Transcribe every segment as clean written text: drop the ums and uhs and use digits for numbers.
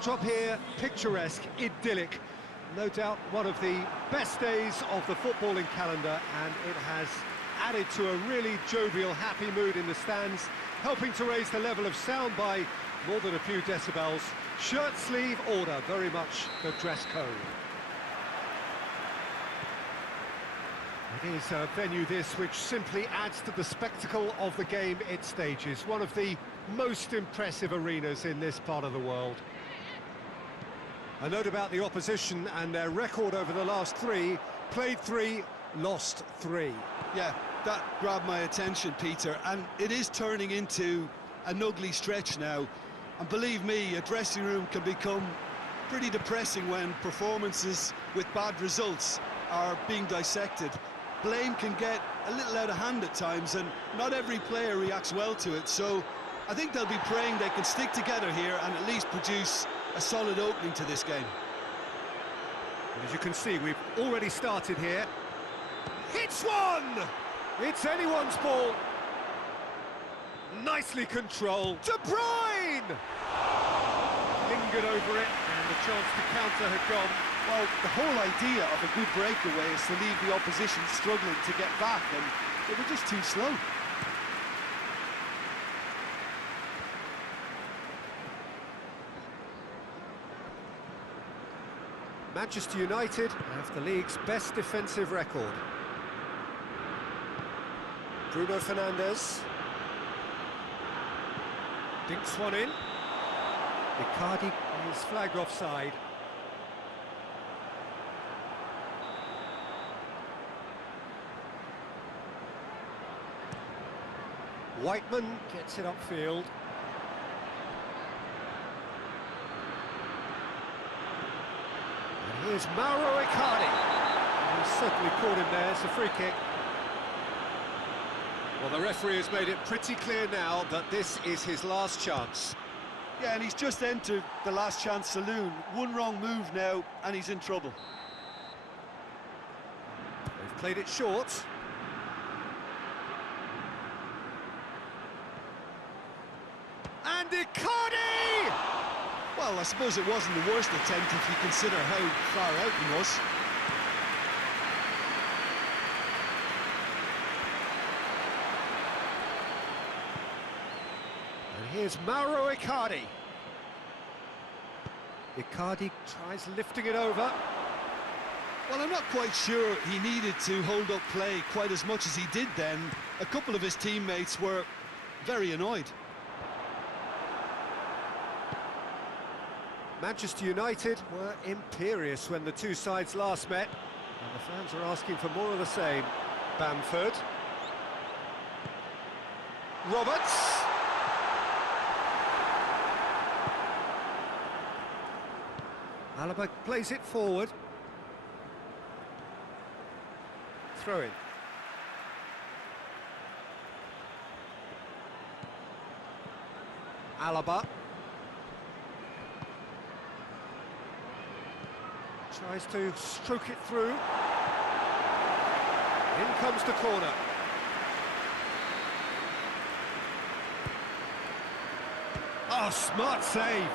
backdrop here, picturesque, idyllic. No doubt one of the best days of the footballing calendar, and it has added to a really jovial, happy mood in the stands, helping to raise the level of sound by more than a few decibels. Shirt sleeve order, very much the dress code. It is a venue this which simply adds to the spectacle of the game it stages. One of the most impressive arenas in this part of the world. A note about the opposition and their record over the last three: played 3, lost 3. Yeah, that grabbed my attention, Peter, and it is turning into an ugly stretch now. And believe me, a dressing room can become pretty depressing when performances with bad results are being dissected. Blame can get a little out of hand at times, and not every player reacts well to it, so I think they'll be praying they can stick together here and at least produce a solid opening to this game. As you can see, we've already started here. Hits one! It's anyone's ball. Nicely controlled. De Bruyne! Lingered over it, and the chance to counter had gone. Well, the whole idea of a good breakaway is to leave the opposition struggling to get back, and they were just too slow. Manchester United have the league's best defensive record. Bruno Fernandes. Dinks one in. Icardi is flagged offside. Whiteman gets it upfield. And here's Mauro Icardi. He's certainly caught him there. It's a free kick. Well, the referee has made it pretty clear now that this is his last chance. Yeah, and he's just entered the last chance saloon. One wrong move now, and he's in trouble. They've played it short. And Icardi! Well, I suppose it wasn't the worst attempt if you consider how far out he was. Here's Mauro Icardi. Icardi tries lifting it over. Well, I'm not quite sure he needed to hold up play quite as much as he did then. A couple of his teammates were very annoyed. Manchester United were imperious when the two sides last met, and the fans are asking for more of the same. Bamford. Roberts. Alaba plays it forward. Throw in. Alaba. Tries to stroke it through. In comes the corner. Oh, smart save.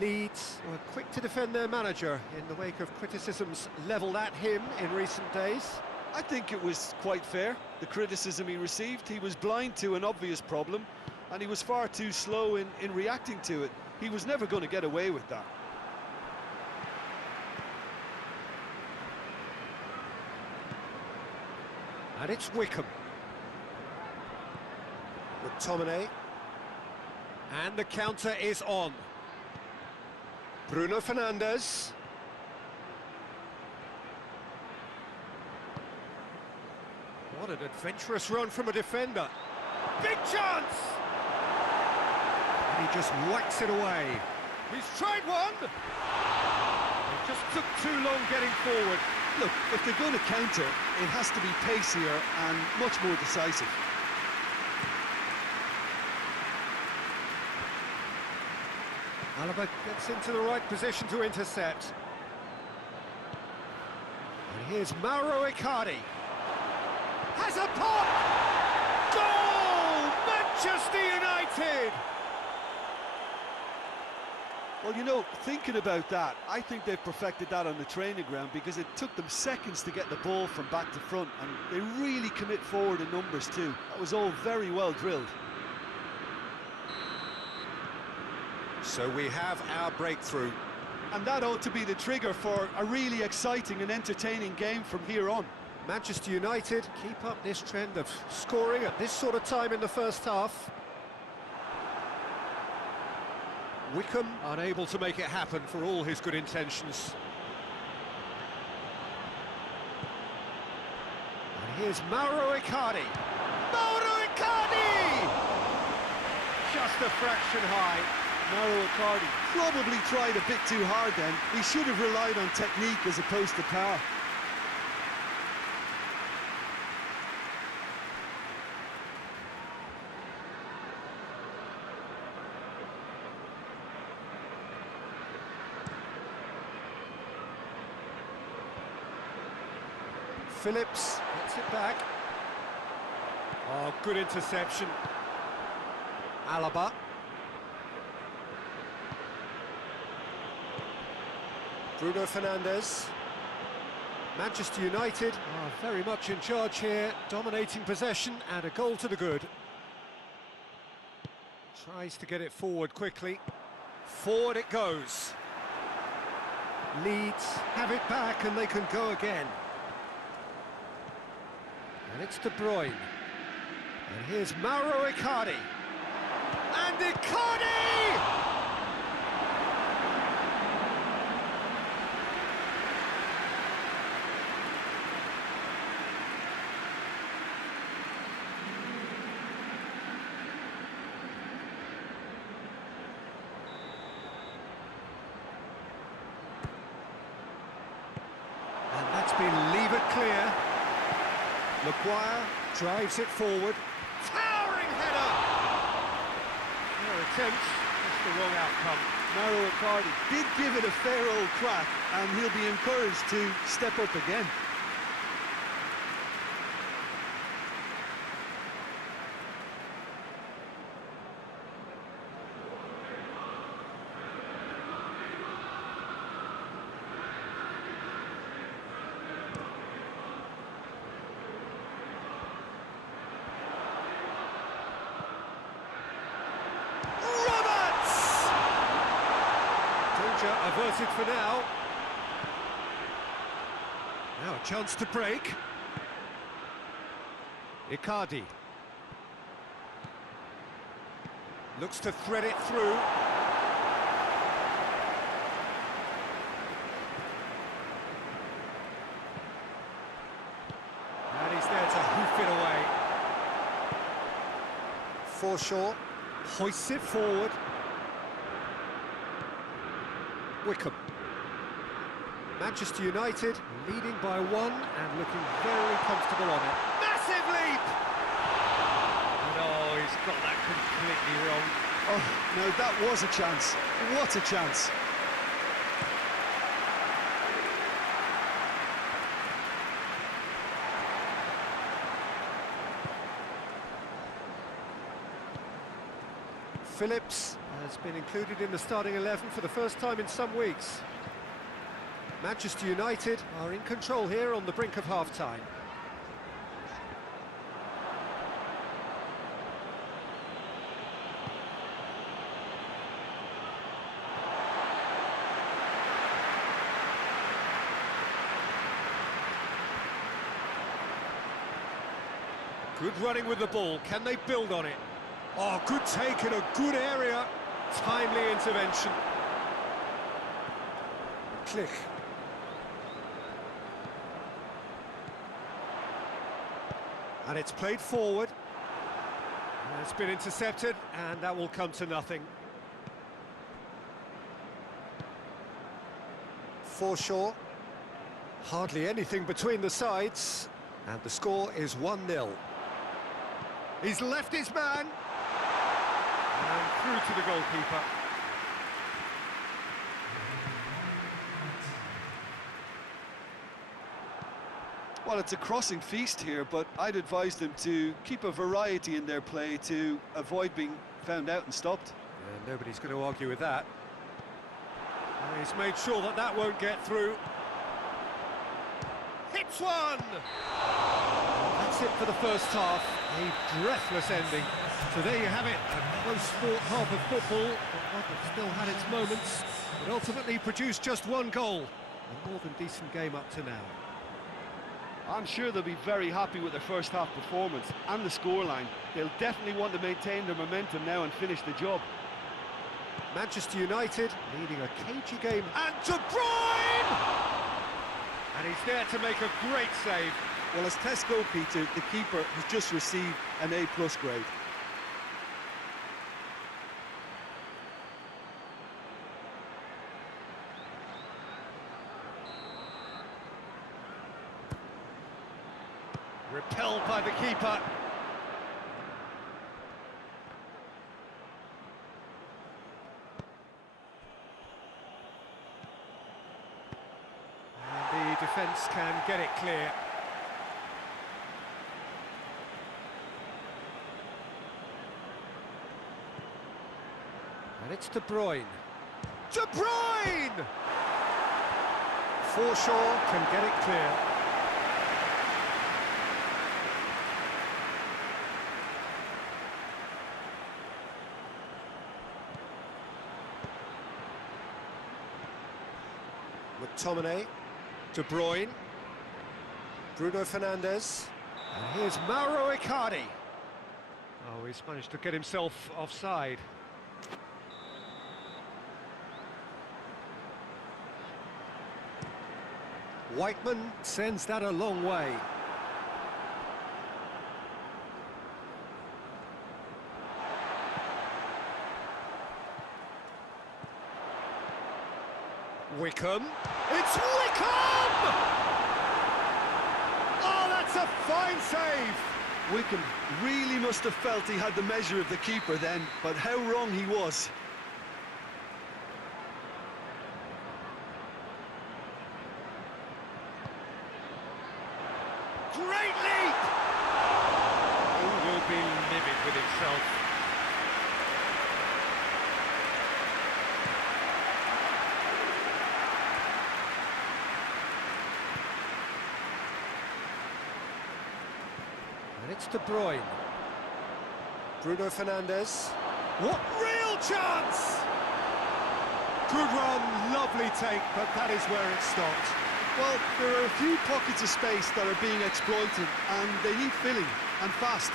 Leeds were quick to defend their manager in the wake of criticisms levelled at him in recent days. I think it was quite fair, the criticism he received. He was blind to an obvious problem, and he was far too slow in reacting to it. He was never going to get away with that. And it's Wickham. McTominay. And the counter is on. Bruno Fernandes. What an adventurous run from a defender. Big chance! And he just whacks it away. He's tried one! It just took too long getting forward. Look, if they're going to counter, it has to be pacier and much more decisive. Alaba gets into the right position to intercept. And here's Mauro Icardi. Has a pop! Goal! Manchester United! Well, you know, thinking about that, I think they've perfected that on the training ground because it took them seconds to get the ball from back to front, and they really commit forward in numbers too. That was all very well drilled. So we have our breakthrough. And that ought to be the trigger for a really exciting and entertaining game from here on. Manchester United keep up this trend of scoring at this sort of time in the first half. Wickham unable to make it happen for all his good intentions. And here's Mauro Icardi. Mauro Icardi! Just a fraction high. Mauro Icardi probably tried a bit too hard then. He should have relied on technique as opposed to power. Phillips gets it back. Oh, good interception. Alaba. Bruno Fernandes. Manchester United are very much in charge here, dominating possession and a goal to the good. Tries to get it forward quickly. Forward it goes. Leeds have it back and they can go again. And it's De Bruyne. And here's Mauro Icardi. And Icardi! And that's been levered clear. Maguire drives it forward. Towering header! No attempt, just the wrong outcome. Mauro Icardi did give it a fair old crack, and he'll be encouraged to step up again. Averted for now. Now a chance to break. Icardi. Looks to thread it through. And he's there to hoof it away. Forshaw hoists it forward. Wickham. Manchester United leading by one and looking very comfortable on it. Massive leap! And oh, he's got that completely wrong. Oh, no, that was a chance. What a chance. Phillips has been included in the starting 11 for the first time in some weeks. Manchester United are in control here on the brink of half-time. Good running with the ball. Can they build on it? Oh, good take in a good area. Timely intervention. Click. And it's played forward. And it's been intercepted, and that will come to nothing. Forshaw. Hardly anything between the sides. And the score is 1-0. He's left his man. And through to the goalkeeper. Well, Well, it's a crossing feast here, but I'd advise them to keep a variety in their play to avoid being found out and stopped. Yeah, nobody's going to argue with that. And he's made sure that that won't get through. Hits one! That's it for the first half. A breathless ending. So there you have it, a close-fought half of football, but one that still had its moments, but ultimately produced just one goal. A more than decent game up to now. I'm sure they'll be very happy with their first half performance and the scoreline. They'll definitely want to maintain their momentum now and finish the job. Manchester United leading a cagey game, and De Bruyne! And he's there to make a great save. Well, as tests go, Peter, the keeper has just received an A+ grade. Repelled by the keeper. And the defence can get it clear. And it's De Bruyne. De Bruyne! Forshaw can get it clear. McTominay, De Bruyne, Bruno Fernandes, and here's Mauro Icardi. Oh, he's managed to get himself offside. Whiteman sends that a long way. Wickham. It's Wickham! Oh, that's a fine save! Wickham really must have felt he had the measure of the keeper then, but how wrong he was. Great leap! He will be livid with himself. And it's De Bruyne. Bruno Fernandes. What real chance! Good run, lovely take, but that is where it stopped. Well, there are a few pockets of space that are being exploited, and they need filling, and fast.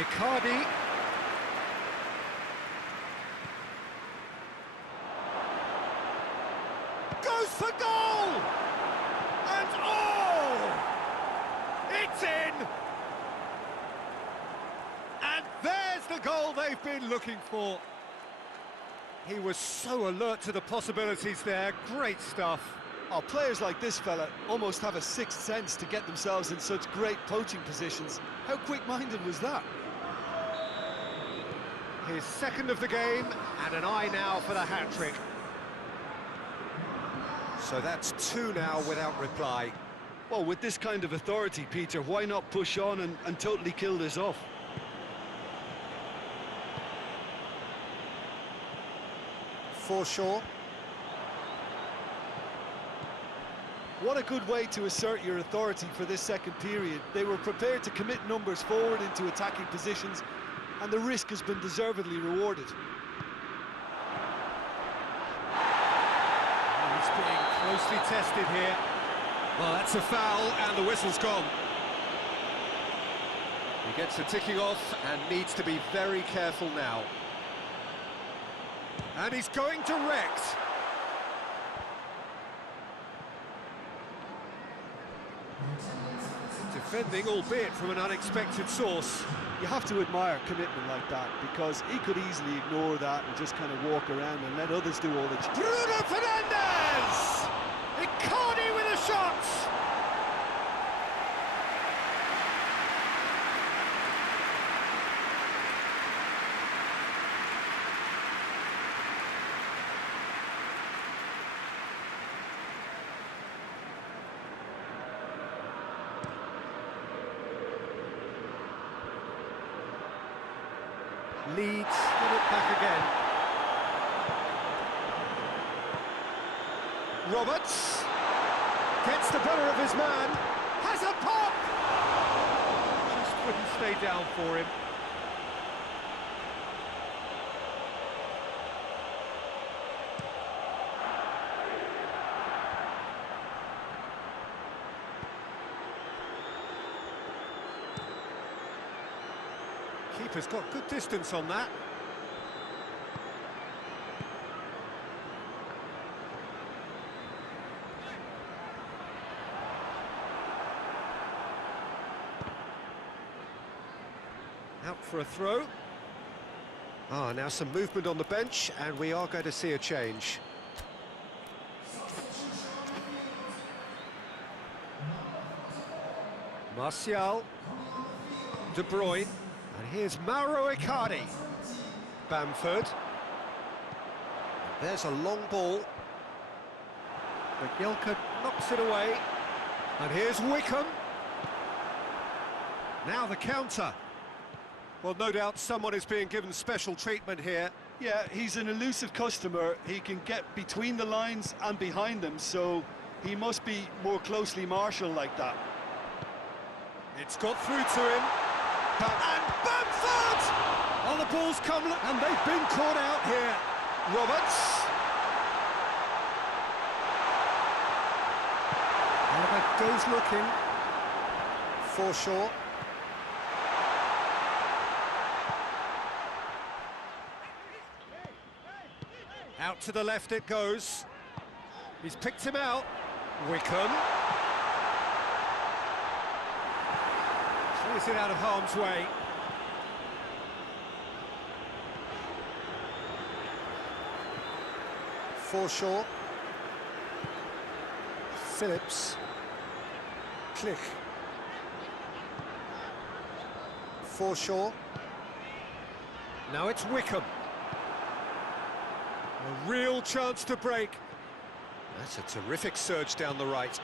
Icardi. Goes for goal! And oh! It's in! And there's the goal they've been looking for. He was so alert to the possibilities there. Great stuff. Oh, players like this fella almost have a sixth sense to get themselves in such great poaching positions. How quick-minded was that? His second of the game, and an eye now for the hat-trick. So that's two now without reply. Well, with this kind of authority, Peter, why not push on and totally kill this off? Forshaw. What a good way to assert your authority for this second period. They were prepared to commit numbers forward into attacking positions, and the risk has been deservedly rewarded. He's being closely tested here. Well, that's a foul, and the whistle's gone. He gets the ticking off and needs to be very careful now. And he's going direct. Defending, albeit from an unexpected source. You have to admire commitment like that, because he could easily ignore that and just kind of walk around and let others do all the job. Bruno Fernandes! Icardi with a shot! Leeds get it back again. Roberts gets the better of his man, has a pop! Just couldn't stay down for him. Keeper's got good distance on that. Out for a throw. Now some movement on the bench, and we are going to see a change. Martial, De Bruyne, and here's Mauro Icardi. Bamford. There's a long ball. McGillicuddy knocks it away. And here's Wickham. Now the counter. Well, no doubt someone is being given special treatment here. Yeah, he's an elusive customer. He can get between the lines and behind them, so he must be more closely marshalled like that. It's got through to him. And Bamford! Oh, the ball's come, and they've been caught out here. Roberts. Oliver goes looking. Forshaw. Out to the left it goes. He's picked him out. Wickham. Clears it out of harm's way. Forshaw. Phillips. Click. Forshaw. Now it's Wickham. A real chance to break. That's a terrific surge down the right.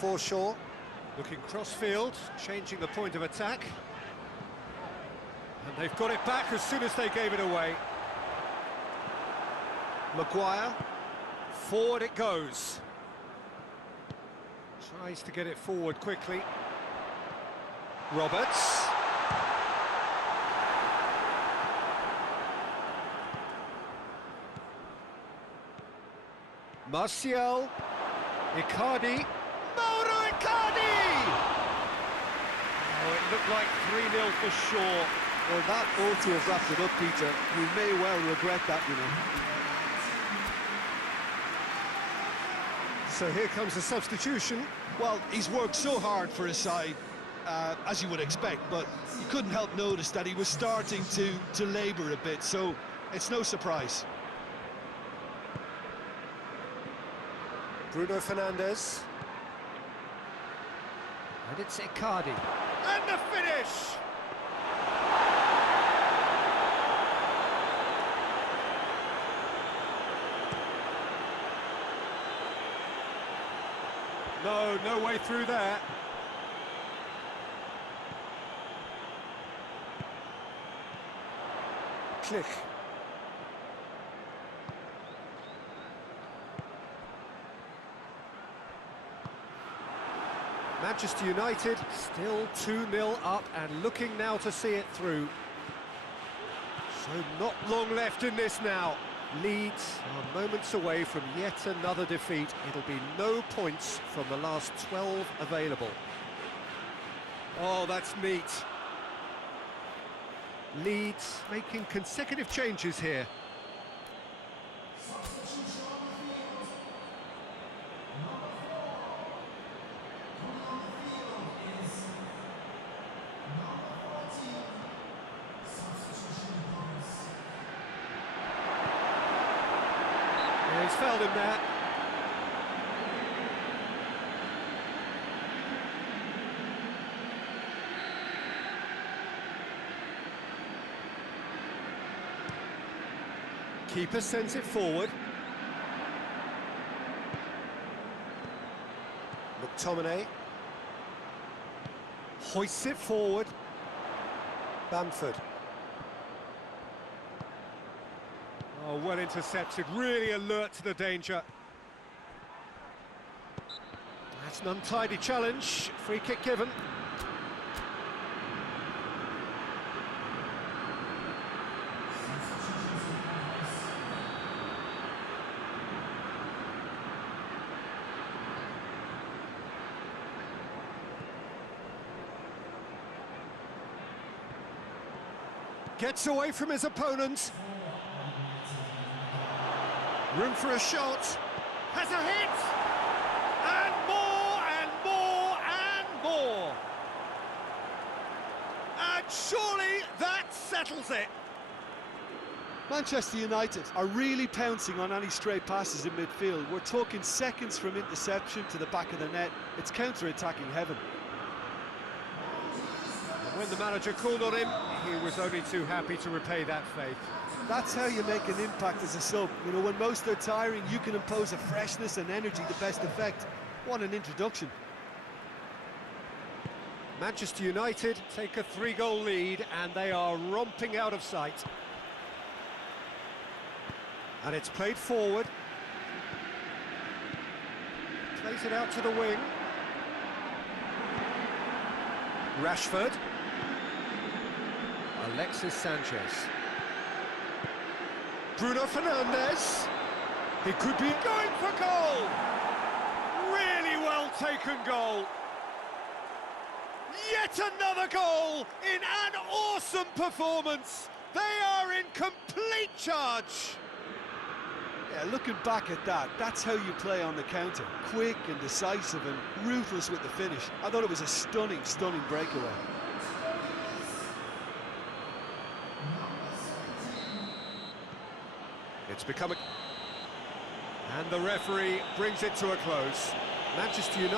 Forshaw, looking cross-field, changing the point of attack. And they've got it back as soon as they gave it away. Maguire, forward it goes. Tries to get it forward quickly. Roberts. Martial. Icardi. Mauro Icardi! Oh, it looked like 3-0 for sure. Well, that ought to have wrapped it up, Peter. You may well regret that, you know. So here comes a substitution. Well, he's worked so hard for his side, as you would expect, but you couldn't help notice that he was starting to labour a bit, so it's no surprise. Bruno Fernandes. And it's Icardi. And the finish! No way through there. Click. Manchester United still 2-0 up and looking now to see it through. So not long left in this now. Leeds are moments away from yet another defeat. It'll be no points from the last 12 available. Oh, that's neat. Leeds making consecutive changes here. He's fouled him there. Keeper sends it forward. McTominay hoists it forward. Bamford. Oh, well intercepted, really alert to the danger. That's an untidy challenge, free kick given. Gets away from his opponent. Room for a shot. Has a hit! And more, and more, and more! And surely that settles it! Manchester United are really pouncing on any stray passes in midfield. We're talking seconds from interception to the back of the net. It's counter-attacking heaven. When the manager called on him, he was only too happy to repay that faith. That's how you make an impact as a sub. You know, when most are tiring, you can impose a freshness and energy to best effect. What an introduction. Manchester United take a 3-goal lead and they are romping out of sight. And it's played forward. Plays it out to the wing. Rashford. Alexis Sanchez. Bruno Fernandes. He could be going for goal. Really well taken goal. Yet another goal in an awesome performance. They are in complete charge. Yeah, looking back at that, that's how you play on the counter. Quick and decisive and ruthless with the finish. I thought it was a stunning, stunning breakaway. It's become a... And the referee brings it to a close. Manchester United...